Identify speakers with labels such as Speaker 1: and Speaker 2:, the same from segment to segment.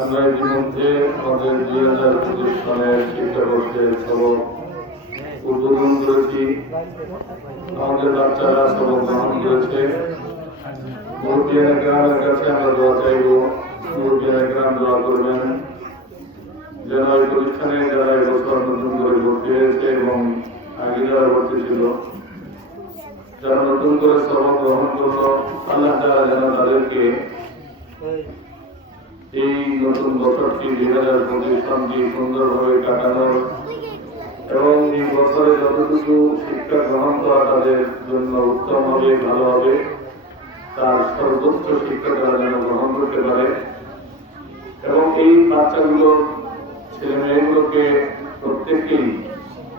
Speaker 1: আমরা ইতিমধ্যে আমাদের দুই হাজার পঁচিশ সালের শিক্ষাবর্ষের সবক উদ্বোধন করেছি। আমাদের বাচ্চারা সবক গ্রহণ করেছে। গ্রামের কাছে আমরা দোয়া চাইব। মুরব্বিয়ান গ্রাম দোয়া করবেন। যেন এই প্রতিষ্ঠানে যারা এবছর নতুন করে ভর্তি হয়েছে এবং আগে যারা ভর্তি ছিল, যারা নতুন করে সবক গ্রহণ করল, আল্লাহ তারা যেন তাদেরকে এই নতুন বছরটি দুই হাজার পঁচিশ সালটি সুন্দরভাবে কাটানোর এবং এই বছরে যতটুকু শিক্ষা গ্রহণ করা তাদের জন্য উত্তম হবে, ভালো হবে, তার সর্বোচ্চ শিক্ষা তারা যেন গ্রহণ করতে পারে। এবং এই বাচ্চাগুলো ছেলে মেয়েগুলোকে প্রত্যেককেই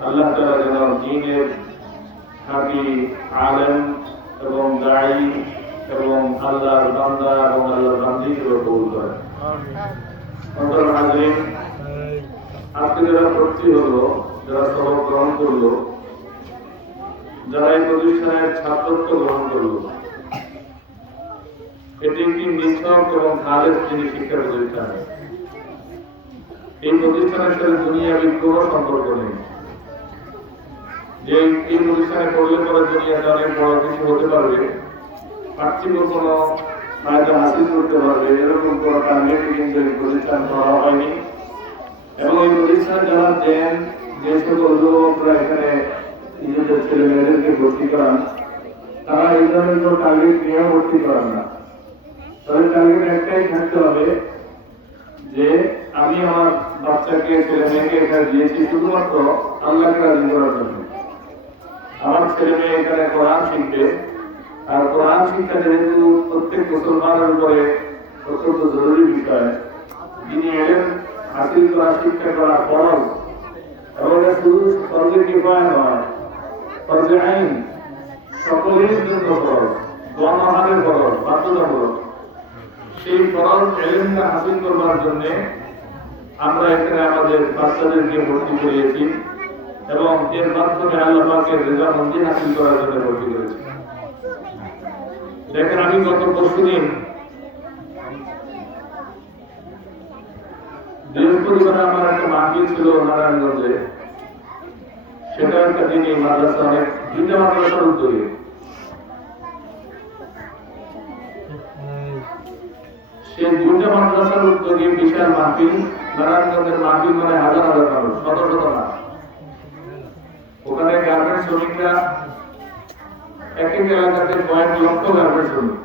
Speaker 1: আল্লাহ তারা যেন দিনের খাঁটি আলেম এবং দায়ী এবং আল্লাহর বান্দা এবং আল্লাহর বান্দি হিসেবে কবুল করে অন্তর হাজির আজকে যারা ভর্তি হলো যারা সবক গ্রহণ করল, যারা এই প্রতিষ্ঠানের ছাত্রত্ব গ্রহণ করল, এটি একটি নিছক এবং কালের যিনি শিক্ষা প্রতিষ্ঠান এই প্রতিষ্ঠানের সাথে দুনিয়াবি কোনো সম্পর্ক নেই। যে এই প্রতিষ্ঠানে পড়লে পরে দুনিয়াতে অনেক বড় কিছু হতে পারবে পার্থিব কোনো ফায়দা হাসিল করতে পারবে, এরকম কোনো টার্গেট কিন্তু এই প্রতিষ্ঠান করা হয়নি। এবং এই প্রতিষ্ঠান যারা দেন, যে সকল অভিভাবকরা এখানে নিজেদের ছেলে মেয়েদেরকে ভর্তি করান, তারা এই ধরনের কোনো টার্গেট নিয়ে ভর্তি করান না। তাদের টার্গেট একটাই থাকতে হবে, যে আমি আমার বাচ্চাকে, ছেলে মেয়েকে এখানে দিয়েছি শুধুমাত্র আল্লাহকে রাজি করার জন্য। আমার ছেলে মেয়ে এখানে কোরআন শিখবে আর কোরআন শিক্ষা যেহেতু প্রত্যেক মুসলমানের উপরে অত্যন্ত জরুরি বিষয়। যিনি এলেন, হাসিল করা শিক্ষা করা ফরজ। এবং শুধু ফরজে কিফায় নয়, ফরজে আইন। সকলের জন্য ফরজ গণহারের ফরজ, বাধ্যতামূলক। সেই ফরজ এলেমটা হাসিল করবার জন্য আমরা এখানে আমাদের বাচ্চাদেরকে ভর্তি করিয়েছি এবং এর মাধ্যমে আল্লাহকে রেজা মন্দির হাসিল করার জন্য ভর্তি করেছি দেখেন আমি গত পরশু দিন বৃহস্পতিবার আমার একটা মাহফিল ছিল নারায়ণগঞ্জে। সেটা একটা দিনই মাদ্রাসা অনেক দুইটা মাদ্রাসার উদ্যোগে। সেই দুইটা মাদ্রাসার উদ্যোগে বিশাল মাহফিল, নারায়ণগঞ্জের মাহফিল মানে হাজার হাজার মানুষ, শত শত না ওখানে গার্মেন্টস শ্রমিকরা এক এক এলাকাতে কয়েক লক্ষ গার্মেন্টস শ্রমিক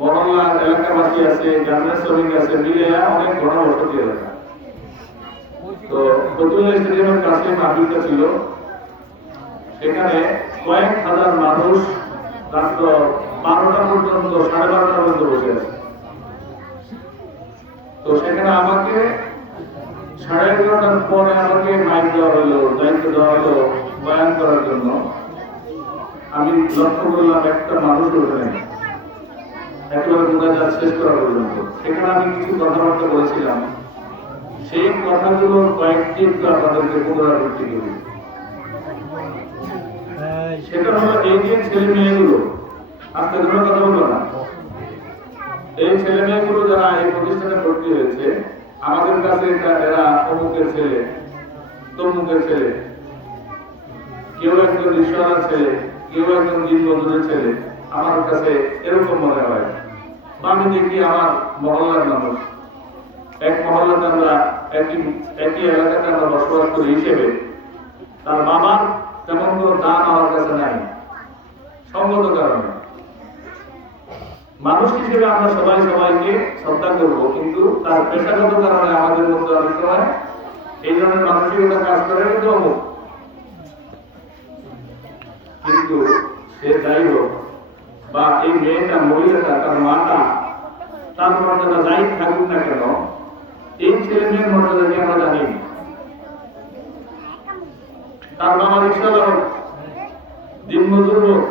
Speaker 1: মহল্লা এলাকাবাসী আছে গার্মেন্টস শ্রমিক আছে, মিলে অনেক ঘনবসতি এলাকা। তো ফতুল্লা স্টেডিয়ামের কাছে মাহফিলটা ছিল। সেখানে কয়েক হাজার মানুষ রাত্র বারোটা পর্যন্ত, সাড়ে বারোটা পর্যন্ত বসে আছে। তো সেখানে আমাকে সাড়ে এগারোটার পরে আমাকে মাইক দেওয়া হলো, দায়িত্ব দেওয়া হলো বয়ান করার জন্য। আমি লক্ষ্য করলাম একটা মানুষ ওখানে একেবারে শেষ করা পর্যন্ত। সেখানে আমি কিছু কথাবার্তা বলেছিলাম। সেই কথাগুলো কয়েকটি একটু আপনাদেরকে পুনরাবৃত্তি করি। সেটা হলো, এই যে ছেলে মেয়েগুলো আজকে ধরো কথা বলব না। এই ছেলে মেয়েগুলো যারা এই প্রতিষ্ঠানে ভর্তি হয়েছে, আমাদের কাছে এরা অমুকের ছেলে, তমুকের ছেলে। কেউ একজন ঈশ্বরের ছেলে কেউ একজন দিনবন্ধুদের ছেলে আমার কাছে এরকম মনে হয়। আমি দেখি আমার মহল্লার মানুষ? এক মহল্লাতে আমরা একই একই এলাকাতে আমরা বসবাস করি হিসেবে। তার বাবার তেমন কোনো দান আমার কাছে নাই। সঙ্গত কারণে। মানুষ হিসেবে আমরা সবাই সবাইকে শ্রদ্ধা করব, কিন্তু তার পেশাগত কারণে আমাদের মধ্যে অনেক সময় এই ধরনের মানসিকতা কাজ করে, কিন্তু অমুক কিন্তু সে যাই হোক বা এই মেয়েটা মহিলাটা তার মাটা তার মর্যাদা যাই থাকুক না কেন এই ছেলে মেয়ের মর্যাদাকে আমরা জানি তার বাবা রিক্সা চালক দিনমজুর হোক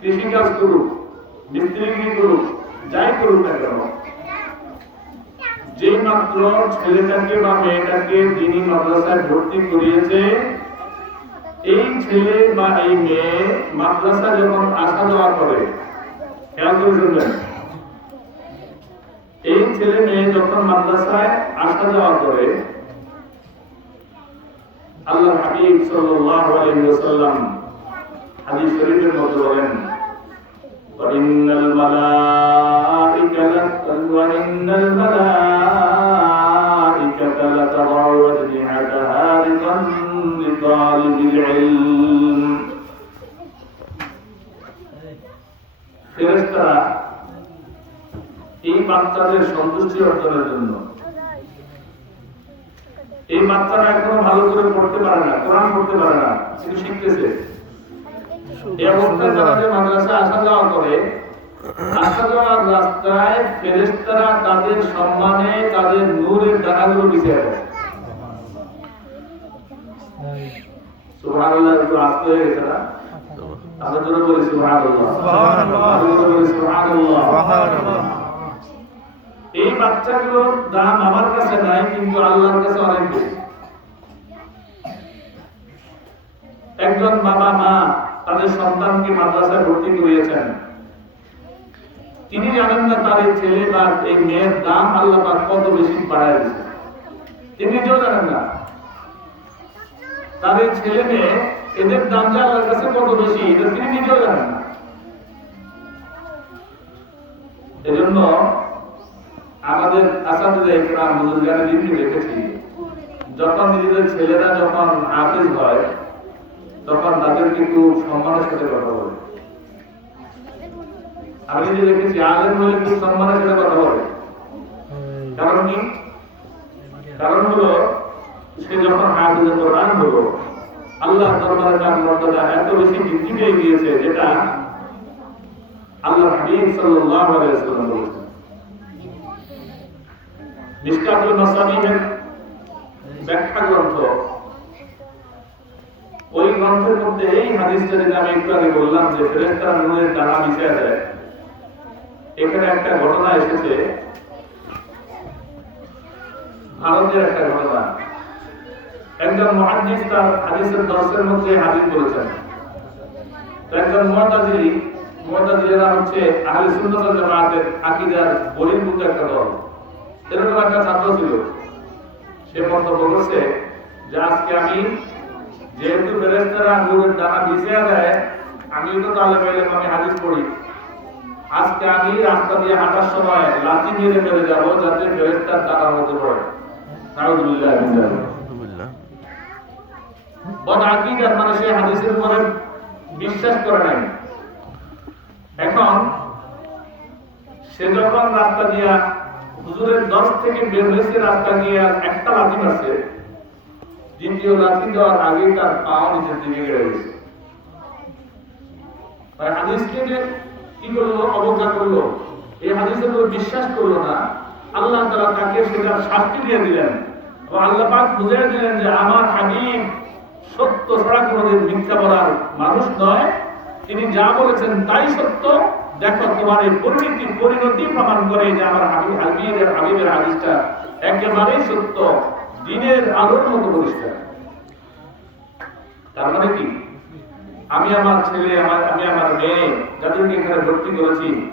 Speaker 1: কৃষিকাজ করুক মিস্ত্রিগিরি করুক যাই করুক না কেন যে মাত্র ছেলেটাকে বা মেয়েটাকে যিনি মাদ্রাসায় ভর্তি করিয়েছে এই ছেলে বা এই মেয়ে মাদ্রাসা যখন আসা যাওয়া করে খেয়াল করে শুনবেন এই ছেলে মেয়ে যখন মাদ্রাসায় আসা যাওয়া করে আল্লাহ হাবিব সাল্লাল্লাহু আলাইহি ওয়াসাল্লাম হাদিস শরীফের মধ্যে বলেন وإن الملائكة وإن الملائكة لتضع أجنحتها رضا لطالب العلم ফেরেশতারা এই বাচ্চাদের সন্তুষ্টি অর্জনের জন্য এই বাচ্চারা এখনো ভালো করে পড়তে পারে না কোরআন পড়তে পারে না কিন্তু শিখতেছে এই অবস্থায় তারা যে মাদ্রাসায় আসা যাওয়া করে আসা যাওয়ার রাস্তায় ফেরেশতারা তাদের সম্মানে তাদের নূরের ডানাগুলো বিছিয়ে দেয় এই বাচ্চাগুলোর দাম আমার কাছে নাই, কিন্তু আল্লাহর কাছে অনেক বেশি। একজন বাবা মা তাদের সন্তানকে মাদ্রাসায় ভর্তি করিয়েছেন। তিনি জানেন না তার এই ছেলে বা এই মেয়ের দাম আল্লাহ কত বেশি বাড়ায় দিয়েছে তিনি নিজেও জানেন না। এই ছেলে মেয়ে, এদের দাম যে আল্লাহর কাছে কত বেশি এটা তিনি নিজেও জানেন না। এজন্য আমাদের আসাদুল ইকরাম বুজুর্গানে দিনকে দেখেছি, যখন নিজেদের ছেলেরা যখন হাফিজ হয়, তখন তাদেরকে খুব সম্মানের সাথে কথা বলে। আমি নিজে দেখেছি, আলেম হলে খুব সম্মানের সাথে কথা বলে। কারণ কি? কারণ হলো সে যখন হাফিজ কোরআন হলো, আল্লাহ দরবারে তার মর্যাদা এত বেশি বৃদ্ধি পেয়ে গিয়েছে যেটা আল্লাহ হাবিব সাল্লাল্লাহু আলাইহি ওয়াসাল্লাম বলেছেন। মিশকাতুল মাসাবিহের ব্যাখ্যা গ্রন্থ, ওই গ্রন্থের মধ্যে এই হাদিসটা যেটা আমি একটু আগে বললাম যে ফেরেশতারা নূরের ডানা মিশিয়ে দেয় এখানে একটা ঘটনা এসেছে। ভারতের একটা ঘটনা। একজন মহাদ্দিস তার হাদিসের দর্শের মধ্যে হাদিস বলেছেন তো একজন মুআতাজিলি মুআতাজিলিরা হচ্ছে আহলে সুন্নাত জামাতের আকীদার বহির্ভূত একটা দল এরকম একটা ছাত্র ছিল সে মন্তব্য করছে যে, আজকে আমি যেহেতু ফেরেশতারা নূরের ডানা বিছিয়ে দেয়, আমিও তো তাহলে পেলাম আমি হাদিস পড়ি আজকে আমি রাস্তা দিয়ে হাঁটার সময় লাথি মেরে মেরে যাব যাতে ফেরেশতার ডানার মধ্যে পড়ে।
Speaker 2: আলহামদুলিল্লাহ।
Speaker 1: বদ আকিদার মানে সে হাদিসের উপরে বিশ্বাস করে নাই। এখন সে যখন রাস্তা দিয়া হুজুরের দশ থেকে বের হয়েছে, রাস্তা একটা লাথি মারছে, দ্বিতীয় লাথি দেওয়ার আগেই তার দিকে গেড়ে গেছে। হাদিসকে যে কি করল, অবজ্ঞা করল, এই হাদিসের উপর বিশ্বাস করল না, আল্লাহ তাআলা তাকে সেটার শাস্তি দিয়ে দিলেন। আল্লাহ পাক দিলেন যে, আমার হাবিব সত্য ছাড়া কোনোদিন মিথ্যা বলার মানুষ নয়। তিনি যা বলেছেন তাই সত্য। দেখো, তোমার এই পরিণতি পরিণতি প্রমাণ করে যে আমার হাবিব হাবিবের হাবিবের হাদিসটা একেবারেই সত্য। দিনের আলোর মতো পরিষ্কার। তার মানে কি? আমি আমার ছেলে, আমার আমি আমার মেয়ে যাদেরকে এখানে ভর্তি করেছি,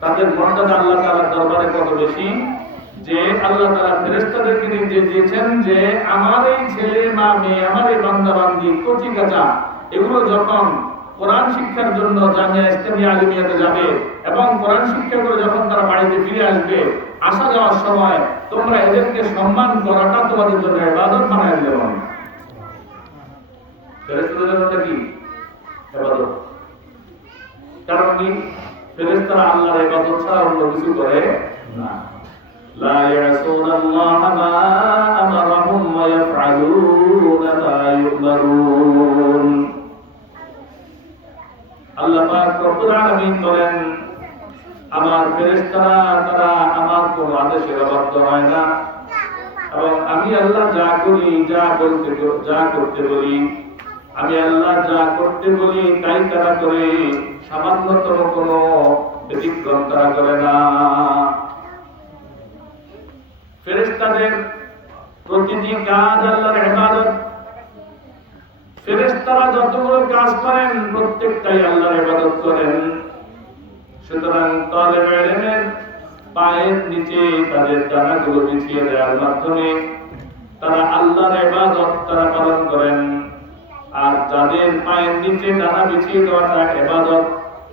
Speaker 1: তাদের মর্যাদা আল্লাহ তাআলার দরবারে কত বেশি? যে আল্লাহ তাআলা ফেরেশতাদেরকে নির্দেশ দিয়েছেন যে আমার এই ছেলে, মা, মেয়ে, আমার এই বান্দা বান্দি কচি কাঁচা এগুলো যখন কোরআন শিক্ষার জন্য জামিয়া ইসলামিয়া আলিমিয়াতে যাবে এবং কোরআন শিক্ষা করে যখন তারা বাড়িতে ফিরে আসবে, আসা যাওয়ার সময় তোমরা এদেরকে সম্মান করাটা তোমাদের জন্য ইবাদত বানায় মনে ফেরেশতাদের জন্য কি? ইবাদত। কারণ কি? ফেরেশতারা আল্লাহর ইবাদত ছাড়া অন্য কিছু করে না। লা ইয়াসুনাল্লাহ মা আমারাহুম ওয়া ইয়াফআলুনা মা ইউমারুন আল্লাহ পাক রব্বুল আলামিন বলেন, আমার ফেরেশতারা, তারা আমার কোনো আদেশে অবাধ্য হয় না। এবং আমি আল্লাহ যা করি, যা বলতে যা করতে বলি, আমি আল্লাহ যা করতে বলি, তাই তারা করে, সামান্যতম কোনো ব্যতিক্রম তারা করে না। ফেরেশতাদের প্রতিটি কাজ আল্লাহর ইবাদত। ফেরেশতারা যতগুলো কাজ করেন, প্রত্যেকটাই আল্লাহর ইবাদত করেন। সুতরাং তালেব ইলমের পায়ের নিচে, তাদের ডানাগুলো বিছিয়ে দেওয়ার মাধ্যমে তারা আল্লাহর ইবাদত তারা পালন করেন। আর যাদের পায়ের নিচে ডানা বিছিয়ে দেওয়াটা ইবাদত,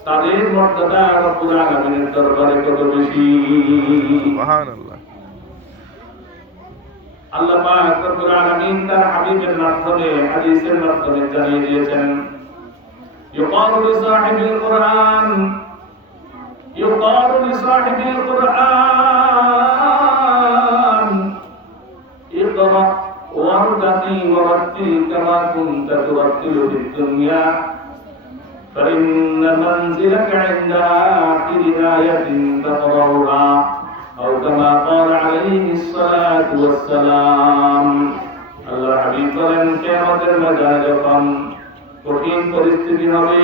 Speaker 1: তাদের মর্যাদা রব্বুল আলামিনের দরবারে কত বেশি।
Speaker 2: সুবহানাল্লাহ।
Speaker 1: আল্লাহ পাক রব্বুল আলামিন তার হাবিবের মাধ্যমে হাদিসের মাধ্যমে জানিয়ে দিয়েছেন يقال لصاحب القرآن يقال لصاحب القرآن اقرأ وارتقي ورتل كما كنت ترتل في الدنيا فإن منزلك عند آخر آية تقرأها أو كما قال عليه الصلاة والسلام আল্লাহ হাবিব বলেন কেয়ামতের ময়দানে যখন কঠিন পরিস্থিতি হবে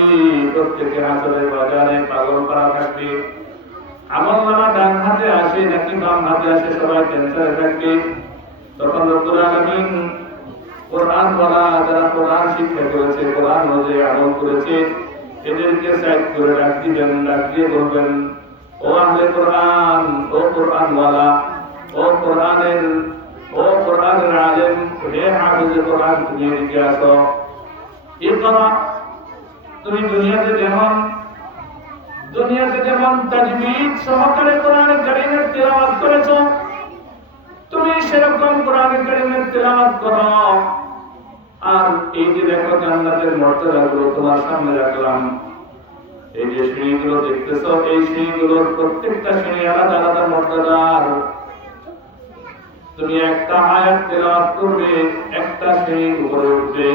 Speaker 1: প্রত্যেকে হাসরের বাজারে পাগল করা থাকবে আমল নামা ডান হাতে আসে নাকি বাম হাতে আসে সবাই টেনশনে থাকবে তখন রব্বুল আলামিন কোরআন বলা যারা কোরআন শিক্ষা করেছে কোরআন অনুযায়ী আমল করেছে এদেরকে সাইড করে রাখ দিবেন ডাক দিয়ে বলবেন ও আহলে কোরআন, ও কোরআন ওয়ালা ও কোরআনের ও কোরআনের আলেম, হে হাফিজে কোরআন তুমি এদিকে আসো। ইকরা তুমি দুনিয়াতে যেমন দুনিয়াতে যেমন তাজবিদ সহকারে কোরআনের কারিমের তেলাওয়াত করেছ, তুমি সেরকম কোরআনের কারিমের তেলাওয়াত করো। আর এই যে দেখো জান্নাতের মর্যাদাগুলো তোমার সামনে রাখলাম। এই যে সিঁড়িগুলো দেখতেছো, এই সিঁড়িগুলোর প্রত্যেকটা সিঁড়ি আলাদা আলাদা মর্যাদার। তুমি একটা আয়াত তেলাওয়াত করবে, একটা সিঁড়ির উপরে উঠবে।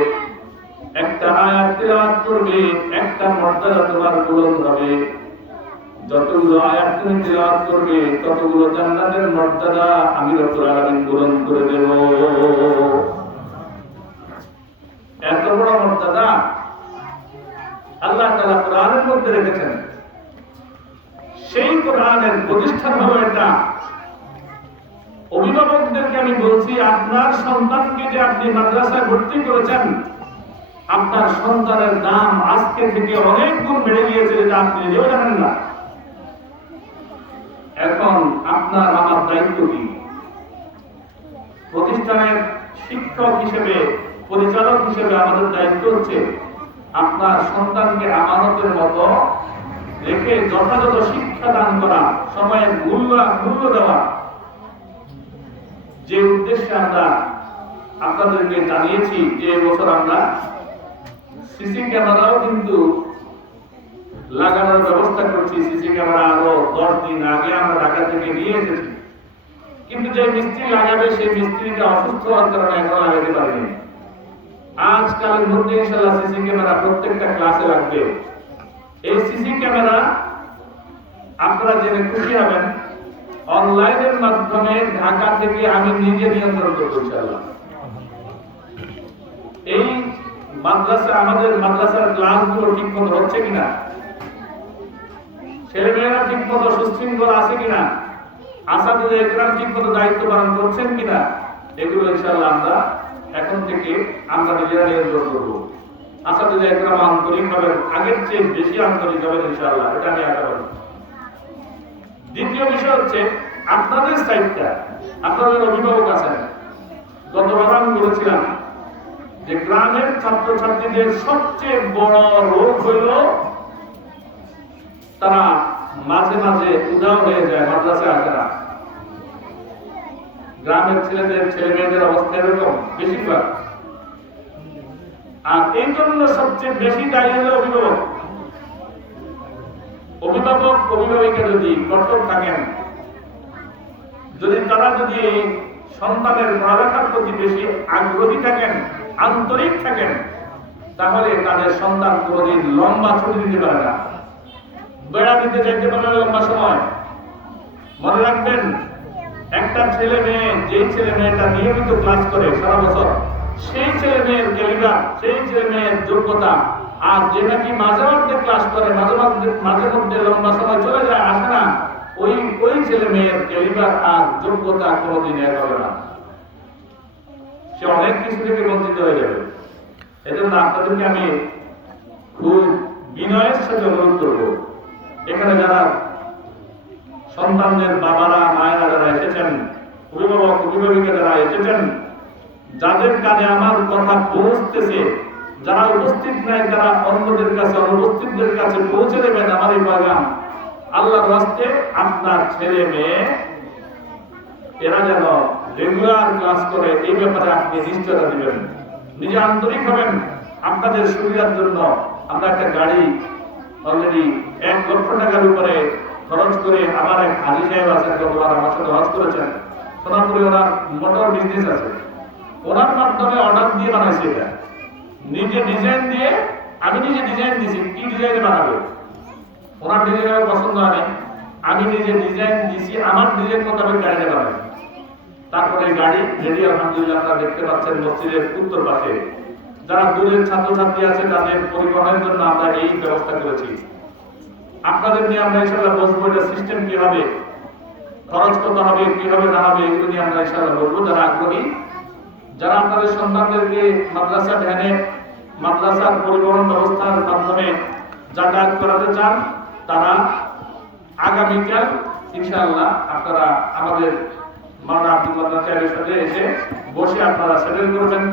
Speaker 1: একটা আয়াত তেলাওয়াত করবে, একটা মর্যাদা তোমার পূরণ হবে। যতগুলো আয়াত তুমি তেলাওয়াত করবে, ততগুলো জান্নাতের মর্যাদা আমি রব্বুল আলামিন পূরণ করে দেব। এত বড় মর্যাদা? আল্লাহ তাআলা কোরআনের মধ্যে রেখেছেন। সেই কোরআনের প্রতিষ্ঠান হলো এটা। অভিভাবকদেরকে আমি বলছি, আপনার সন্তানকে যে আপনি মাদ্রাসায় ভর্তি করেছেন, আপনার সন্তানের দাম আজকে থেকে অনেক গুণ বেড়ে গিয়েছে যেটা আপনি নিজেও জানেন না। এখন আপনার আমার দায়িত্ব কি? প্রতিষ্ঠানের শিক্ষক হিসেবে, পরিচালক হিসেবে আমাদের দায়িত্ব হচ্ছে আপনার সন্তানকে আমানতের মতো রেখে যথাযথ শিক্ষা দান করা, সময়ের মূল্য মূল্য দেওয়া, যে উদ্দেশ্যে আমরা আপনাদেরকে জানিয়েছি যে এবছর আমরা সিসি ক্যামেরাও কিন্তু লাগানোর ব্যবস্থা করছি। সিসি ক্যামেরা আরও দশ দিন আগে আমরা ঢাকা থেকে নিয়ে এসেছি। কিন্তু যে মিস্ত্রি লাগাবে, সেই মিস্ত্রিটা অসুস্থ হওয়ার কারণে এখনও লাগাতে পারেনি। আজকালের মধ্যে ইনশাল্লাহ সিসি ক্যামেরা প্রত্যেকটা ক্লাসে লাগবে। এই সিসি ক্যামেরা আপনারা জেনে খুশি হবেন, অনলাইনের মাধ্যমে ঢাকা থেকে আমি নিজে নিয়ন্ত্রণ করব ইনশাল্লাহ এই মাদ্রাসা, আমাদের মাদ্রাসার ক্লাসগুলো ঠিক মতো হচ্ছে কিনা? ছেলেমেয়েরা ঠিক মতো সুশৃঙ্খল আছে কিনা? আসাদুল একরাম ঠিক মতো দায়িত্ব পালন করছেন কিনা? এগুলো ইনশাল্লাহ আমরা এখন থেকে আমরা নিজেরা নিয়ন্ত্রণ করব। আসাদুল একরাম আন্তরিক হবেন আগের চেয়ে বেশি আন্তরিক হবেন ইনশাল্লাহ এটা আমি আশা করি। দ্বিতীয় বিষয় হচ্ছে, আপনাদের সাইডটা আপনাদের অভিভাবক আছেন। গতবার আমি বলেছিলাম যে গ্রামের ছাত্রছাত্রীদের সবচেয়ে বড় রোগ হইল, তারা মাঝে মাঝে উদাও হয়ে যায় মাদ্রাসায় আসে না গ্রামের ছেলেদের ছেলে মেয়েদের অবস্থা এরকম, বেশিরভাগ। আর এই জন্য সবচেয়ে বেশি দায়ী হলো অভিভাবক। অভিভাবক, অভিভাবিকা যদি কঠোর থাকেন, যদি তারা যদি সন্তানের পড়ালেখার প্রতি বেশি আগ্রহী থাকেন, আন্তরিক থাকেন, তাহলে তাদের সন্তান কোনোদিন লম্বা ছুটি দিতে পারে না। বেড়া দিতে চাইতে পারে লম্বা সময়। মনে রাখবেন, একটা ছেলে মেয়ে, যেই ছেলে মেয়েটা নিয়মিত ক্লাস করে সারা বছর সেই ছেলে মেয়ের ক্যালিবার সেই ছেলে মেয়ের যোগ্যতা। আর যে নাকি মাঝে মধ্যে ক্লাস করে, মাঝে মধ্যে মাঝে মধ্যে লম্বা সময় চলে যায়, আসে না, ওই ওই ছেলে মেয়ের ক্যালিবার আর যোগ্যতা কোনোদিন এক হবে না। সে অনেক কিছু থেকে বঞ্চিত হয়ে যাবে। এজন্য আপনাদেরকে আমি খুব বিনয়ের সাথে অনুরোধ করব। এখানে যারা সন্তানদের বাবারা, মায়েরা যারা এসেছেন, অভিভাবক, অভিভাবিকা যারা এসেছেন যাদের কানে আমার কথা পৌঁছতেছে, যারা উপস্থিত নাই, তারা অন্যদের কাছে, অনুপস্থিতদের কাছে পৌঁছে দেবেন আমার এই বাগান আল্লাহ রাস্তে আপনার ছেলে মেয়ে, এরা যেন রেগুলার ক্লাস করে, এই ব্যাপারে আপনি নিশ্চয়তা দিবেন। নিজে আন্তরিক হবেন, আপনাদের সুবিধার জন্য আমরা একটা গাড়ি অলরেডি এক লক্ষ টাকার উপরে খরচ করে আমার এক হাজি সাহেব আছেন, গতবার আমার সাথে হজ করেছেন। সোনাপুরে ওনার মোটর বিজনেস আছে। ওনার মাধ্যমে অর্ডার দিয়ে বানাইছে এটা। নিজে ডিজাইন দিয়ে, আমি নিজে ডিজাইন দিয়েছি কি ডিজাইনে বানাবে? ওনার ডিজাইন আমার পছন্দ হয় আমি নিজে ডিজাইন দিয়েছি আমার ডিজাইন মোতাবেক গাড়িটা বানাই। তারপরে গাড়ি, রেডি, আলহামদুলিল্লাহ, আপনারা দেখতে পাচ্ছেন মসজিদের উত্তর পাশে। যারা দূরের ছাত্রছাত্রী আছে, তাদের পরিবহনের জন্য আমরা এই ব্যবস্থা করেছি। আপনাদের নিয়ে আমরা ইনশাআল্লাহ বসবো, এটা সিস্টেম কি হবে খরচ কত হবে, কীভাবে হবে এগুলো নিয়ে আমরা ইনশাআল্লাহ বলব। যারা আগ্রহী যারা আপনাদের সন্তানদেরকে মাদ্রাসা ভ্যানে মাদ্রাসার পরিবহন ব্যবস্থার মাধ্যমে যাতায়াত করাতে চান, তারা আগামীকাল ইনশাআল্লাহ আপনারা আমাদের মাওলানা আব্দুল সাহেবের সাথে এসে বসে আপনারা সেটেল করবেন।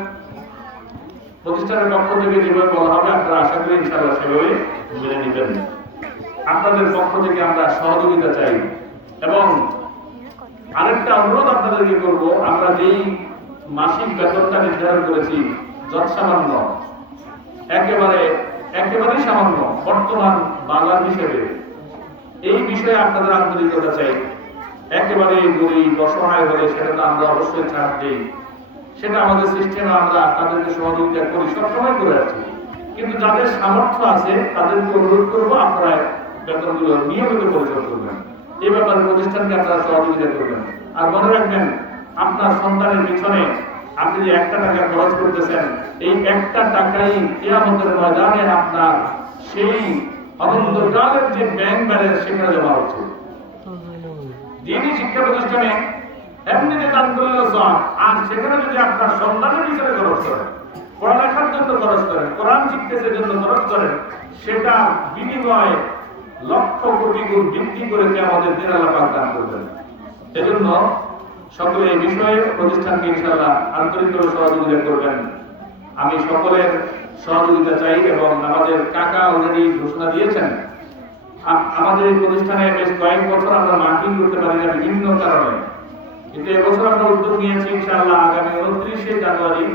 Speaker 1: প্রতিষ্ঠানের পক্ষ থেকে যেভাবে বলা হবে, আপনারা আশা করি ইনশাআল্লাহ সেভাবে মেনে নেবেন। আপনাদের পক্ষ থেকে আমরা সহযোগিতা চাই। এবং আরেকটা অনুরোধ আপনাদেরকে করব, আমরা যেই মাসিক বেতনটা নির্ধারণ করেছি যৎসামান্য। একেবারে, একেবারেই সামান্য, বর্তমান বাংলার হিসেবে। এই বিষয়ে আপনাদের আন্তরিকতা চাই। একেবারে গরিব অসহায় হলে সেটা আমরা অবশ্যই ছাড় দিই। সেটা আমাদের সিস্টেমে আমরা তাদেরকে সহযোগিতা করি, সবসময় করে আছি কিন্তু যাদের সামর্থ্য আছে, তাদেরকে অনুরোধ করব আপনারা বেতনগুলো নিয়মিত পরিশোধ করবেন। এই ব্যাপারে প্রতিষ্ঠানকে আপনারা সহযোগিতা করবেন। আর মনে রাখবেন আপনার সন্তানের পিছনে আপনি যে একটা টাকা খরচ করতেছেন, এই একটা টাকাই কেয়ামতের ময়দানে আপনার সেই অনন্তকালের যে ব্যাংক ব্যালেন্স সেখানে জমা হচ্ছে। দিনই শিক্ষা প্রতিষ্ঠানে এমনিতে দান করলেও সব আর সেখানে যদি আপনার সন্তানের পিছনে খরচ করেন, পড়ালেখার জন্য খরচ করেন, কোরআন শিখতেছে জন্য খরচ করেন, সেটা বিনিময়ে লক্ষ কোটি গুণ বৃদ্ধি করে আমাদের দিন আল্লাহ দান করবেন। এজন্য সকলে এই বিষয়ে প্রতিষ্ঠানকে ইনশাআল্লাহ আন্তরিকভাবে সহযোগিতা করবেন। আমি সকলের সহযোগিতা চাই এবং আমাদের কাকা অলরেডি ঘোষণা দিয়েছেন আমাদের এই প্রতিষ্ঠানে বেশ কয়েক বছর আমরা মার্কিং করতে পারি না বিভিন্ন কারণে। কিন্তু এবছর আমরা উদ্যোগ নিয়েছি ইনশাআল্লাহ আগামী উনত্রিশে জানুয়ারি,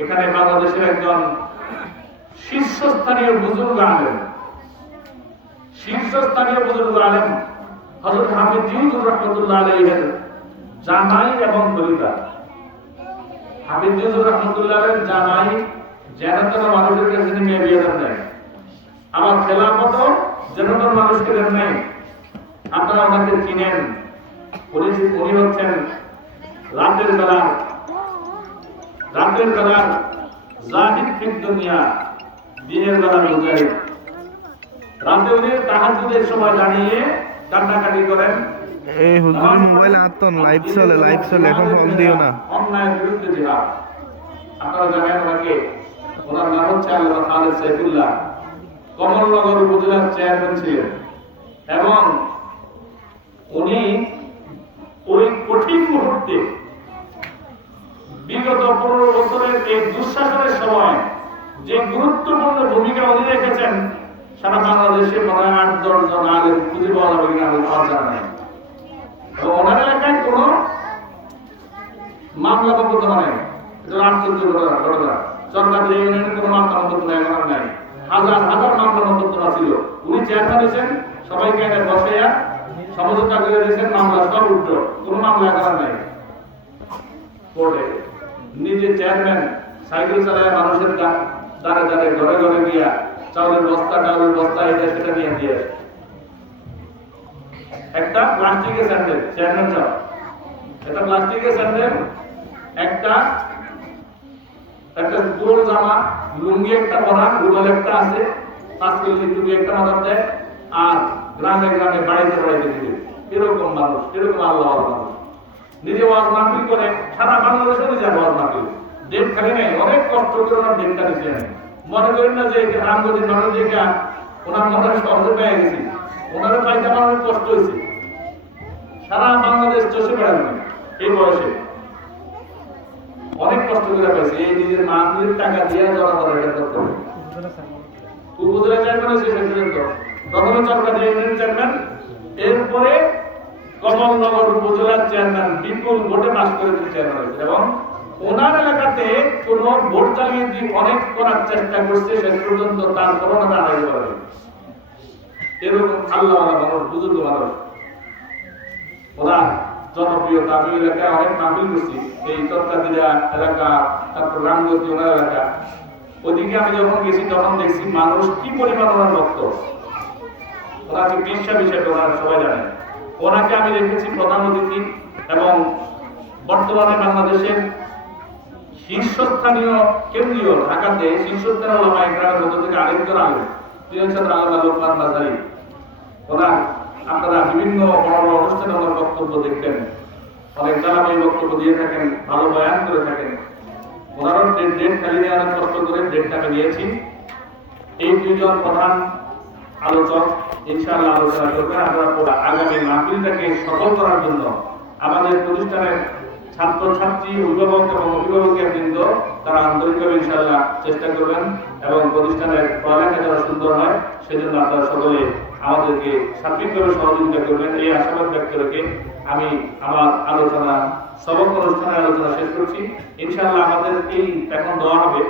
Speaker 1: এখানে বাংলাদেশের একজন শীর্ষস্থানীয় বুজুর্গ আলেম, শীর্ষস্থানীয় বুজুর্গ আলেম হযরত হাফিজ ইউসুফ রহমাতুল্লাহ আলাইহির জামাই এবং খলিফা হাফিজ ইউসুফ রহমাতুল্লাহ জামাই যেন মানুষের কাছে নিয়ে বিয়ে দেন নাই। আমার মানুষকে দেন নাই। আপনারা ওনাকে চিনেন। উনি হচ্ছেন রাতের বেলা রাতের বেলার জাহিদ ফিদ দুনিয়া বেলার মুজাহিদ। রাতে উনি সময় দাঁড়িয়ে কান্নাকাটি করেন।
Speaker 2: এই হুজুরের মোবাইলে আত্মন লাইভ চলে লাইভ চলে, এখন ফোন দিও না।
Speaker 1: অন্যায়ের বিরুদ্ধে জিহাদ। আপনারা জানেন ওনাকে, ওনার নাম হচ্ছে আল্লাহ খালেদ সাইফুল্লাহ। কমলনগর উপজেলার চেয়ারম্যান ছিলেন। এবং উনি ওই কঠিন মুহূর্তে, বিগত পনেরো বছরের এই দুঃশাসনের সময় যে গুরুত্বপূর্ণ ভূমিকা উনি রেখেছেন, সারা বাংলাদেশে মনে হয় আট, দশ জন আগে খুঁজে পাওয়া যাবে কিনা আমার পাওয়া নেই। এবং ওনার কোনো মামলা মোকদ্দমা নাই। এটা উনি চেয়ারম্যান চেয়ারম্যান সাইকেল চালায় মানুষের দাঁড়ে দাঁড়ে ঘরে ঘরে গিয়া চাউলের বস্তা ডাউলের বস্তা, এটা সেটা নিয়ে দিয়ে। একটা প্লাস্টিকের স্যান্ডেল, চেয়ারম্যান সাহেব। একটা প্লাস্টিকের স্যান্ডেল, একটা একটা গোল জামা, লুঙ্গি একটা পরা রুমাল একটা আছে, পাঁচ কেজি টুপি একটা মাথার দেয়, আর গ্রামে গ্রামে বাড়িতে বাড়িতে দিবে। এরকম মানুষ, এরকম আল্লাহ মানুষ। নিজে ওয়াজ মাহফিল করে, সারা বাংলাদেশে নিজে ওয়াজ মাহফিল। ডেট খালি নেই, অনেক কষ্ট করে ওনার ডেটটা নিচ্ছে মনে করেন না যে রামগতির মানুষ যে ওনার মনে সহজে পেয়ে গেছি। ওনারও আমার অনেক কষ্ট হয়েছে। সারা বাংলাদেশ চষে বেড়াবেন এই বয়সে। অনেক কষ্ট করে পাইছে, এই নিজের টাকা দিয়ে এটা করতে হবে চেয়ারম্যান হয়েছে পর্যন্ত প্রথমে ইউনিয়ন চেয়ারম্যান এরপরে কমলনগর উপজেলার চেয়ারম্যান বিপুল ভোটে পাশ করে তিনি চেয়ারম্যান হয়েছে এবং ওনার এলাকাতে কোন ভোট চালিয়ে অনেক করার চেষ্টা করছে শেষ পর্যন্ত তারপরও ওনারা আদায় করা হয়নি। এরকম আল্লাহ মানুষ, বুজুর্গ মানুষ। ওনার জনপ্রিয়তা আমি এলাকায় অনেক এই চট্টাদিরা এলাকা, তারপর রামগতি ওনার এলাকা। ওদিকে আমি যখন গেছি, তখন দেখছি মানুষ কি পরিমাণ ওনার ভক্ত। ওনাকে ওনারা সবাই ওনাকে আমি রেখেছি প্রধান অতিথি এবং বর্তমানে বাংলাদেশের শীর্ষস্থানীয় কেন্দ্রীয় ঢাকাতে শীর্ষস্থানীয় ওলামা একরামের মধ্য থেকে তিনি হচ্ছেন মাজারি আপনারা বিভিন্ন বড় বড় অনুষ্ঠানে ওনার বক্তব্য দেখতেন। অনেক জানাবাই বক্তব্য দিয়ে থাকেন, ভালো বয়ান করে থাকেন। ওনারও ডেট কষ্ট করে ডেটটা আমি নিয়েছি এই দুইজন প্রধান আলোচক, ইনশাআল্লাহ আলোচনা করবেন। আমরা পুরো আগামী মাহফিলটাকে সফল করার জন্য আমাদের প্রতিষ্ঠানের ছাত্র ছাত্রী অভিভাবক এবং অভিভাবকের বৃন্দ, তারা আন্তরিকভাবে ইনশাআল্লাহ চেষ্টা করবেন এবং প্রতিষ্ঠানের পড়ালেখা যারা সুন্দর হয়, সেজন্য আপনারা সকলে আমাদেরকে সার্বিকভাবে সহযোগিতা করবেন। এই আশাবাদ ব্যক্ত রেখে আমি আমার আলোচনা সবক অনুষ্ঠানের আলোচনা শেষ করছি। ইনশাআল্লাহ আমাদের এই এখন দোয়া হবে।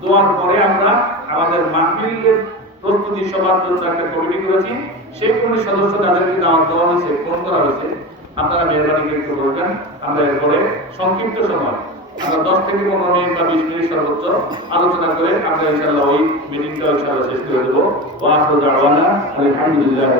Speaker 1: দোয়ার পরে আমরা আমাদের মাহফিলের প্রস্তুতি সবার জন্য একটা কমিটি করেছি। সেই কমিটির সদস্য তাদেরকে দাওয়াত দেওয়া হয়েছে, ফোন করা হয়েছে। আপনারা মেহরবানি একটু বলবেন। আমরা এরপরে সংক্ষিপ্ত সময়। আমরা দশ থেকে পনেরো মিনিট বা বিশ মিনিট সর্বোচ্চ আলোচনা করে আমরা ইনশাল্লাহ ওই মিটিংটা ইনশাল্লাহ শেষ করে দেবো। ওয়াহরু দাওয়ানা আলহামদুলিল্লাহ